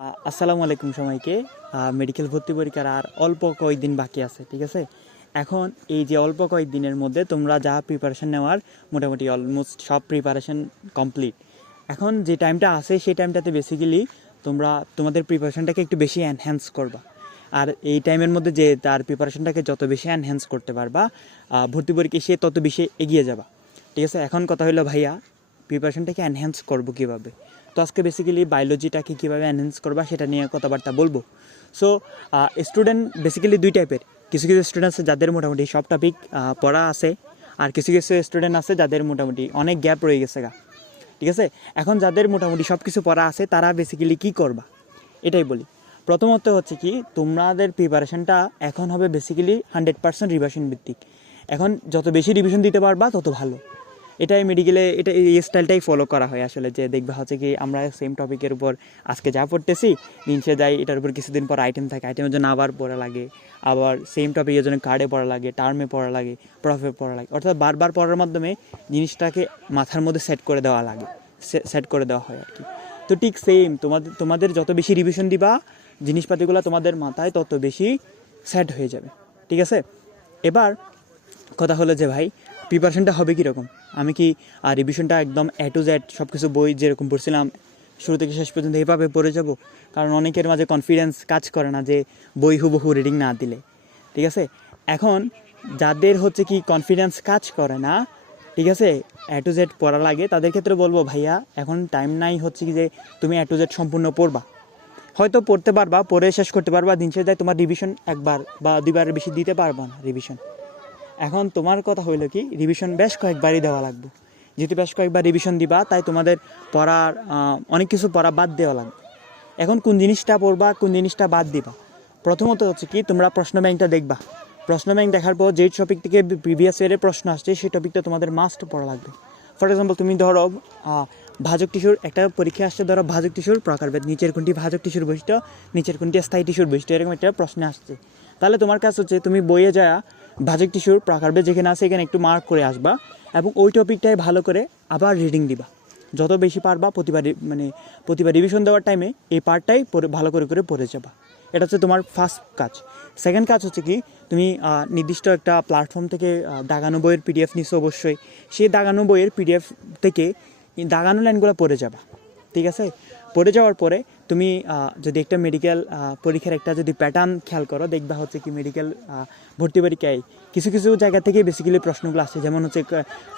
আসসালামু আলাইকুম সবাইকে। মেডিকেল ভর্তি পরীক্ষার আর অল্প কয়েকদিন বাকি আছে, ঠিক আছে? এখন এই যে অল্প কয়েকদিনের মধ্যে তোমরা যা প্রিপারেশন নেওয়ার, মোটামুটি অলমোস্ট সব প্রিপারেশন কমপ্লিট এখন যে টাইমটা আছে, সেই টাইমটাতে বেসিক্যালি তোমরা তোমাদের প্রিপারেশনটাকে একটু বেশি এনহ্যান্স করবা। আর এই টাইমের মধ্যে যে তার প্রিপারেশনটাকে যত বেশি এনহ্যান্স করতে পারবা ভর্তি পরীক্ষায় সে তত বেশি এগিয়ে যাবা। ঠিক আছে? এখন কথা হলো ভাইয়া প্রিপারেশনটাকে এনহ্যান্স করব কীভাবে? তো আজকে বেসিক্যালি বায়োলজিটাকে কীভাবে এনহ্যান্স করবা সেটা নিয়ে কথাবার্তা বলব। সো স্টুডেন্ট বেসিক্যালি দুই টাইপের কিছু কিছু স্টুডেন্ট আছে যাদের মোটামুটি সব টপিক পড়া আছে, আর কিছু কিছু স্টুডেন্ট আছে যাদের মোটামুটি অনেক গ্যাপ রয়ে গেছে গা। ঠিক আছে? এখন যাদের মোটামুটি সব কিছু পড়া আছে, তারা বেসিক্যালি কী করবা? এটাই বলি। প্রথমত হচ্ছে কি, তোমাদের প্রিপারেশনটা এখন হবে বেসিক্যালি হান্ড্রেড পার্সেন্ট রিভিশন ভিত্তিক। এখন যত বেশি রিভিশন দিতে পারবা, তত ভালো। এটাই মেডিকেলে এটা এই স্টাইলটাই ফলো করা হয় আসলে, যে দেখবে হচ্ছে কি আমরা সেম টপিকের উপর আজকে যা পড়তেছি, দিন সে যাই, এটার উপর কিছুদিন পর আইটেম থাকে আইটেমের জন্য আবার পড়া লাগে। আবার সেম টপিকের জন্য কার্ডে পড়া লাগে টার্মে পড়া লাগে প্রফে পড়া লাগে। অর্থাৎ বারবার পড়ার মাধ্যমে জিনিসটাকে মাথার মধ্যে সেট করে দেওয়া লাগে সেট করে দেওয়া হয় আর কি। তো ঠিক সেম তোমাদের তোমাদের যত বেশি রিভিশন দিবা, জিনিসপাতিগুলো তোমাদের মাথায় তত বেশি সেট হয়ে যাবে। ঠিক আছে? এবার কথা হলো যে ভাই প্রিপারেশনটা হবে কীরকম? আমি কি আর রিভিশনটা একদম এ টু জেড সব কিছু বই যেরকম পড়ছিলাম, শুরু থেকে শেষ পর্যন্ত এভাবে পড়ে যাব? কারণ অনেকের মাঝে কনফিডেন্স কাজ করে না যে বই হুবহু রিডিং না দিলে। ঠিক আছে? এখন যাদের হচ্ছে কি কনফিডেন্স কাজ করে না, ঠিক আছে এ টু জেড পড়া লাগে, তাদের ক্ষেত্রে বলব, ভাইয়া, এখন টাইম নাই হচ্ছে কি যে তুমি এ টু জেড সম্পূর্ণ পড়বা। হয়তো পড়তে পারবা, পড়ে শেষ করতে পারবা, দিন শেষে তোমার রিভিশন একবার বা দুইবারের বেশি দিতে পারবা না রিভিশন এখন তোমার কথা হইল কি রিভিশন বেশ কয়েকবারই দেওয়া লাগবে। যেহেতু বেশ কয়েকবার রিভিশন দিবা, তাই তোমাদের পড়ার অনেক কিছু পড়া বাদ দেওয়া লাগবে। এখন কোন জিনিসটা পড়বা, কোন জিনিসটা বাদ দিবা? প্রথমত হচ্ছে কি, তোমরা প্রশ্ন ব্যাংকটা দেখবা। প্রশ্ন ব্যাংক দেখার পর যেই টপিক থেকে প্রিভিয়াস ইয়ারের প্রশ্ন আসছে, সেই টপিকটা তোমাদের মাস্ট পড়া লাগবে। ফর এক্সাম্পল তুমি ধরো ভাজক টিস্যুর একটা পরীক্ষা আসছে, ধরো ভাজক টিস্যুর প্রকারভেদ নিচের কোনটি ভাজক টিস্যুর বৈশিষ্ট্য, নিচের কোনটি স্থায়ী টিস্যুর বৈশিষ্ট্য, এরকম একটা প্রশ্ন আসছে। তাহলে তোমার কাজ হচ্ছে, তুমি বইয়ে যা ভাজক টিস্যুর প্রাকারবে যেখানে আছে, এখানে একটু মার্ক করে আসবা এবং ওই টপিকটাই ভালো করে আবার রিডিং দিবা। যত বেশি পারবা প্রতিবার মানে প্রতিবার রিভিশন দেওয়ার টাইমে এই পার্টটাই পড়ে ভালো করে করে পড়ে যাবা। এটা হচ্ছে তোমার ফার্স্ট কাজ। সেকেন্ড কাজ হচ্ছে কি, তুমি নির্দিষ্ট একটা প্ল্যাটফর্ম থেকে দাগানো বইয়ের পিডিএফ নিছো অবশ্যই। সেই দাগানো বইয়ের পিডিএফ থেকে দাগানো লাইনগুলো পড়ে যাবা। ঠিক আছে? পড়ে যাওয়ার পরে তুমি যদি একটা মেডিকেল পরীক্ষার একটা যদি প্যাটার্ন খেয়াল করো, দেখবা হচ্ছে কি মেডিকেল ভর্তি পরীক্ষায় কিছু কিছু জায়গা থেকে বেসিক্যালি প্রশ্নগুলো আসছে যেমন হচ্ছে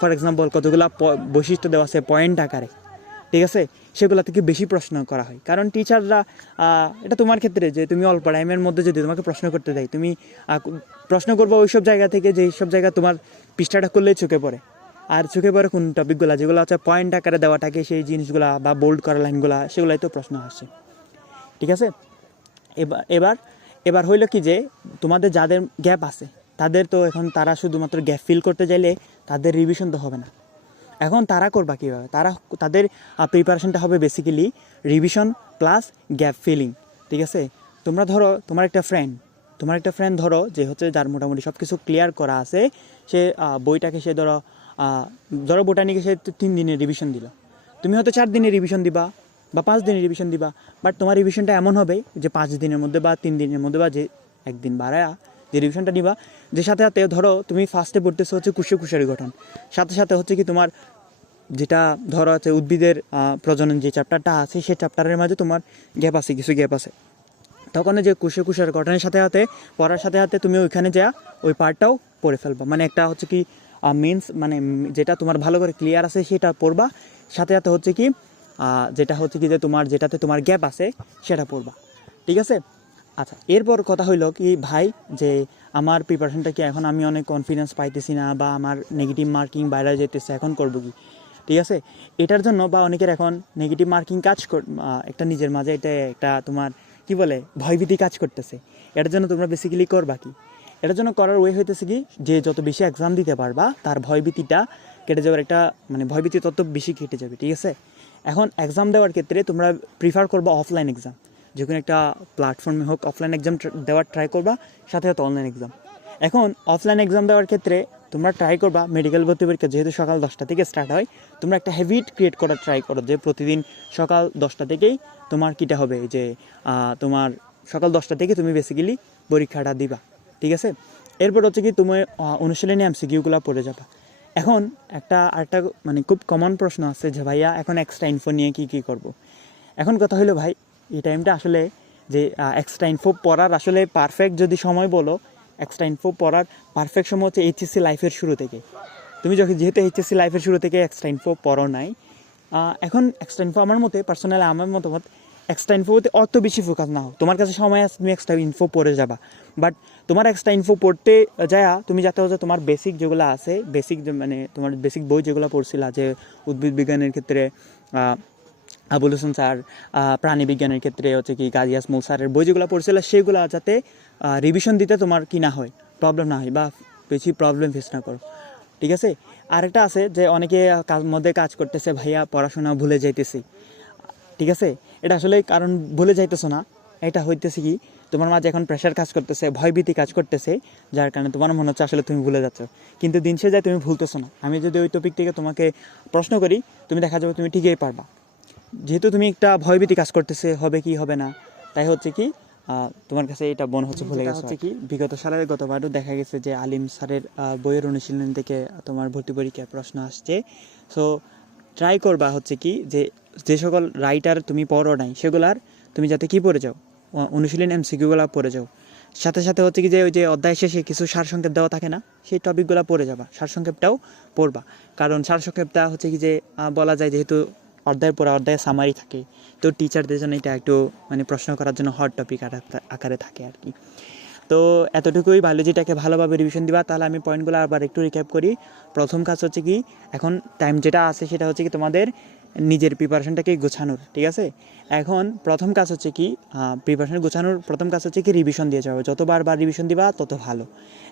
ফর এক্সাম্পল কতগুলো বৈশিষ্ট্য দেওয়া আছে পয়েন্ট আকারে, ঠিক আছে? সেগুলো থেকে বেশি প্রশ্ন করা হয়। কারণ টিচাররা এটা তোমার ক্ষেত্রে যে তুমি অল্প টাইমের মধ্যে যদি তোমাকে প্রশ্ন করতে দেয়, তুমি প্রশ্ন করব ওই সব জায়গা থেকে যে সব জায়গা তোমার পৃষ্ঠাটা করলেই চোখে পড়ে। আর চোখে পড়ে কোন টপিকগুলো যেগুলো হচ্ছে পয়েন্ট আকারে দেওয়া থাকে, সেই জিনিসগুলা বা বোল্ড করা লাইনগুলা সেগুলাই তো প্রশ্ন আসছে। ঠিক আছে? এবার এবার এবার হইল কি যে, তোমাদের যাদের গ্যাপ আছে, তাদের তো এখন তারা শুধুমাত্র গ্যাপ ফিল করতে চাইলে তাদের রিভিশন তো হবে না। এখন তারা করবা কীভাবে? তারা তাদের প্রিপারেশনটা হবে basically revision plus gap filling ঠিক আছে? তোমরা ধরো, তোমার একটা ফ্রেন্ড তোমার একটা ফ্রেন্ড ধরো, যে হচ্ছে যার মোটামুটি সব কিছু ক্লিয়ার করা আছে, সে বইটাকে সে ধরো ধরো বোটানিকে সে তিন দিনের রিভিশন দিল। তুমি হয়তো চার দিনের রিভিশন দিবা বা পাঁচ দিনের রিভিশন দিবা বাট তোমার রিভিশনটা এমন হবে যে পাঁচ দিনের মধ্যে বা তিন দিনের মধ্যে বা যে একদিন বাড়ায়া যে রিভিশনটা নিবা, যে সাথে সাথে ধরো তুমি ফার্স্টে পড়তেছো হচ্ছে কুশে কুশারি গঠন। সাথে সাথে হচ্ছে কি তোমার যেটা ধরো আছে উদ্ভিদের প্রজনন যে চ্যাপ্টারটা আছে সেই চ্যাপ্টারের মাঝে তোমার গ্যাপ আছে, কিছু গ্যাপ আছে। তখন যে কুশে কুশের গঠনের সাথে সাথে, পড়ার সাথে সাথে তুমি ওইখানে যা ওই পার্টটাও পড়ে ফেলবা। মানে একটা হচ্ছে কি মিন্স মানে যেটা তোমার ভালো করে ক্লিয়ার আছে সেটা পড়বা। সাথে সাথে হচ্ছে কি যেটা হচ্ছে কি যে তোমার যেটাতে তোমার গ্যাপ আছে সেটা পড়বা। ঠিক আছে? আচ্ছা এরপর কথা হইল কি, ভাই, যে আমার প্রিপারেশনটা কি এখন আমি অনেক কনফিডেন্স পাইতেছি না বা আমার নেগেটিভ মার্কিং বাইরে যেতেছে এখন করব কি? ঠিক আছে? এটার জন্য বা অনেকের এখন নেগেটিভ মার্কিং কাজ একটা নিজের মাঝে এটা একটা তোমার কি বলে, ভয়ভীতি কাজ করতেছে। এটার জন্য তোমরা বেসিক্যালি করবা কি? এটার জন্য করার ওয়ে হইতেছে কি, যে যত বেশি এক্সাম দিতে পারবা, তার ভয়ভীতিটা কেটে যাওয়ার একটা মানে ভয়ভীতি তত বেশি কেটে যাবে, ঠিক আছে? এখন এক্সাম দেওয়ার ক্ষেত্রে তোমরা প্রিফার করবা অফলাইন এক্সাম যে কোনো একটা প্ল্যাটফর্মে হোক অফলাইন এক্সাম দেওয়ার ট্রাই করবা, সাথে সাথে অনলাইন এক্সাম এখন অফলাইন এক্সাম দেওয়ার ক্ষেত্রে তোমরা ট্রাই করবা মেডিকেল ভর্তি পরীক্ষা, যেহেতু সকাল দশটা থেকে স্টার্ট হয়, তোমরা একটা হ্যাবিট ক্রিয়েট করার ট্রাই করো যে প্রতিদিন সকাল দশটা থেকেই তোমার কীটা হবে যে তোমার সকাল দশটা থেকে তুমি বেসিক্যালি পরীক্ষাটা দিবা, ঠিক আছে এরপর হচ্ছে কি তুমি অনুশীলনী এমসিকিউগুলো পড়ে যাবা এখন একটা, আরেকটা মানে খুব কমন প্রশ্ন আছে যে, ভাইয়া, এখন এক্সট্রা ইনফো নিয়ে কি কি করব। এখন কথা হলো ভাই, এই টাইমটা আসলে যে এক্সট্রা ইনফো পড়ার আসলে পারফেক্ট যদি সময় বলো এক্সট্রা ইনফো পড়ার পারফেক্ট সময় হচ্ছে এইচএসসি লাইফের শুরু থেকে। তুমি যখন যেহেতু এইচএসসি লাইফের শুরু থেকে এক্সট্রা ইনফো পড়ো নাই এখন এক্সট্রা ইনফো আমার মতে পার্সোনালি আমার মতামত এক্সট্রা ইনফোতে অত বেশি ফোকাস না হও। তোমার কাছে সময় আছে, তুমি এক্সট্রা ইনফো পড়ে যাবা। বাট তোমার এক্সট্রা ইনফো পড়তে যায়, তুমি যাতে হচ্ছে তোমার বেসিক যেগুলো আছে বেসিক মানে তোমার বেসিক বই যেগুলো পড়ছিলা যে উদ্ভিদ বিজ্ঞানের ক্ষেত্রে আবুল হোসেন স্যার আহ, প্রাণী বিজ্ঞানের ক্ষেত্রে হচ্ছে কি গাজী আসমুল স্যারের বই যেগুলো পড়ছিল সেগুলো যাতে রিভিশন দিতে তোমার কি না হয় প্রবলেম না হয় বা বেশি প্রবলেম ফেস না করো। ঠিক আছে? আরেকটা আছে যে অনেকে কাজ মধ্যে কাজ করতেছে ভাইয়া পড়াশোনা ভুলে যাইতেছি। ঠিক আছে? এটা আসলে কারণ ভুলে যাইতেছো না। এটা হইতেছে কি তোমার মাঝে এখন প্রেশার কাজ করতেছে ভয়ভীতি কাজ করতেছে যার কারণে তোমার মনে হচ্ছে আসলে তুমি ভুলে যাচ্ছ। কিন্তু দিন শেষে যায় তুমি ভুলতেছো না। আমি যদি ওই টপিক থেকে তোমাকে প্রশ্ন করি তুমি দেখা যাবে তুমি ঠিকই পারবা। যেহেতু তুমি একটা ভয়ভীতি কাজ করতেছে হবে কি হবে না তাই হচ্ছে কি তোমার কাছে এটা মনে হচ্ছে ভুলে গেছে। হচ্ছে কি বিগত সালের গতবারও দেখা গেছে যে আলিম স্যারের বইয়ের অনুশীলন থেকে তোমার ভর্তি পরীক্ষায় প্রশ্ন আসছে। সো ট্রাই করবা হচ্ছে কি যে যে সকল রাইটার তুমি পড়ো নাই সেগুলার তুমি যাতে কি পড়ে যাও অনুশীলন এমসিকিউগুলো পড়ে যাও। সাথে সাথে হচ্ছে কি যে ওই যে অধ্যায় শেষে কিছু সারসংক্ষেপ দেওয়া থাকে না সেই টপিকগুলো পড়ে যাবা সারসংক্ষেপটাও পড়বা। কারণ সারসংক্ষেপটা হচ্ছে কি যে বলা যায় যেহেতু অধ্যায়ের পর অধ্যায়ে সামারি থাকে। তো টিচারদের জন্য এটা একটু মানে প্রশ্ন করার জন্য হট টপিক আকারে থাকে আর কি। তো এতটুকুই, বায়োলজিটাকে ভালোভাবে রিভিশন দিবা, তাহলে আমি পয়েন্টগুলো আবার একটু রিক্যাপ করি। প্রথম কাজ হচ্ছে কি, এখন টাইম যেটা আছে সেটা হচ্ছে কি তোমাদের নিজের প্রিপারেশনটাকে গোছানোর, ঠিক আছে? এখন প্রথম কাজ হচ্ছে কি প্রিপারেশন গোছানোর প্রথম কাজ হচ্ছে কি রিভিশন দিয়ে যাবে যতবার বার রিভিশন দিবা, তত ভালো।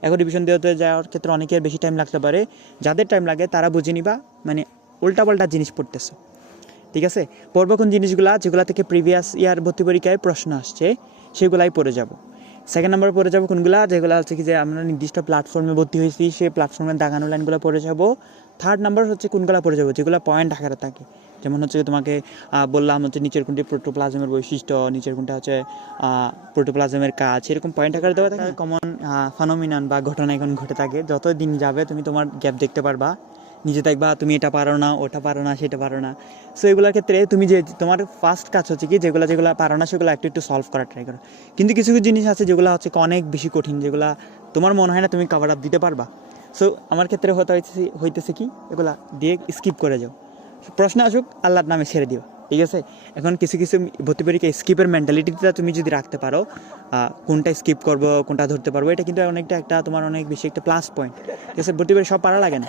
এখন রিভিশন দিতে যাওয়ার ক্ষেত্রে অনেকের বেশি টাইম লাগতে পারে। যাদের টাইম লাগে, তারা বুঝে নিবা মানে উল্টাপাল্টা জিনিস পড়তেছো। ঠিক আছে? পড়ব কোন জিনিসগুলা যেগুলা থেকে প্রিভিয়াস ইয়ার ভর্তি পরীক্ষায় প্রশ্ন আসছে সেগুলাই পড়ে যাব। সেকেন্ড নাম্বার পড়ে যাব কোনগুলা? যেগুলো হচ্ছে কি যে আমরা নির্দিষ্ট প্ল্যাটফর্মে ভর্তি হয়েছি সেই প্ল্যাটফর্মে দাগানো লাইনগুলো পড়ে যাব। থার্ড নাম্বার হচ্ছে কোনগুলা পড়ে যাব? যেগুলো পয়েন্ট আকারে থাকে। যেমন হচ্ছে তোমাকে বললাম হচ্ছে নিচের কোনটি প্রোটোপ্লাজমের বৈশিষ্ট্য নিচের কোনটা হচ্ছে প্রোটোপ্লাজমের কাজ এরকম পয়েন্ট আকারে দেওয়া থাকে। কমন ফনোমিনান বা ঘটনা এখন ঘটে থাকে। যত দিন যাবে তুমি তোমার গ্যাপ দেখতে পারবা। নিজে দেখবা, তুমি এটা পারো না, ওটা পারো না, সেটা পারো না। সো এগুলোর ক্ষেত্রে তুমি যে, তোমার ফার্স্ট কাজ হচ্ছে কি, যেগুলো যেগুলো পারো না, সেগুলো একটু একটু সলভ করার ট্রাই করো। কিন্তু কিছু কিছু জিনিস আছে যেগুলো হচ্ছে অনেক বেশি কঠিন, যেগুলো তোমার মনে হয় না তুমি কভার আপ দিতে পারবা। সো আমার ক্ষেত্রে হতে হইতেছে হইতেছে কি, এগুলা দিয়ে স্কিপ করে যাও। প্রশ্ন আসুক, আল্লাহর নামে ছেড়ে দিও, ঠিক আছে? এখন কিছু কিছু ভর্তি পরীক্ষা স্কিপের মেন্টালিটিটা তুমি যদি রাখতে পারো কোনটা স্কিপ করব, কোনটা ধরতে পারব, এটা কিন্তু অনেকটা একটা, তোমার অনেক বেশি একটা প্লাস পয়েন্ট ঠিক আছে? ভর্তি পরীক্ষা সব পারা লাগে না।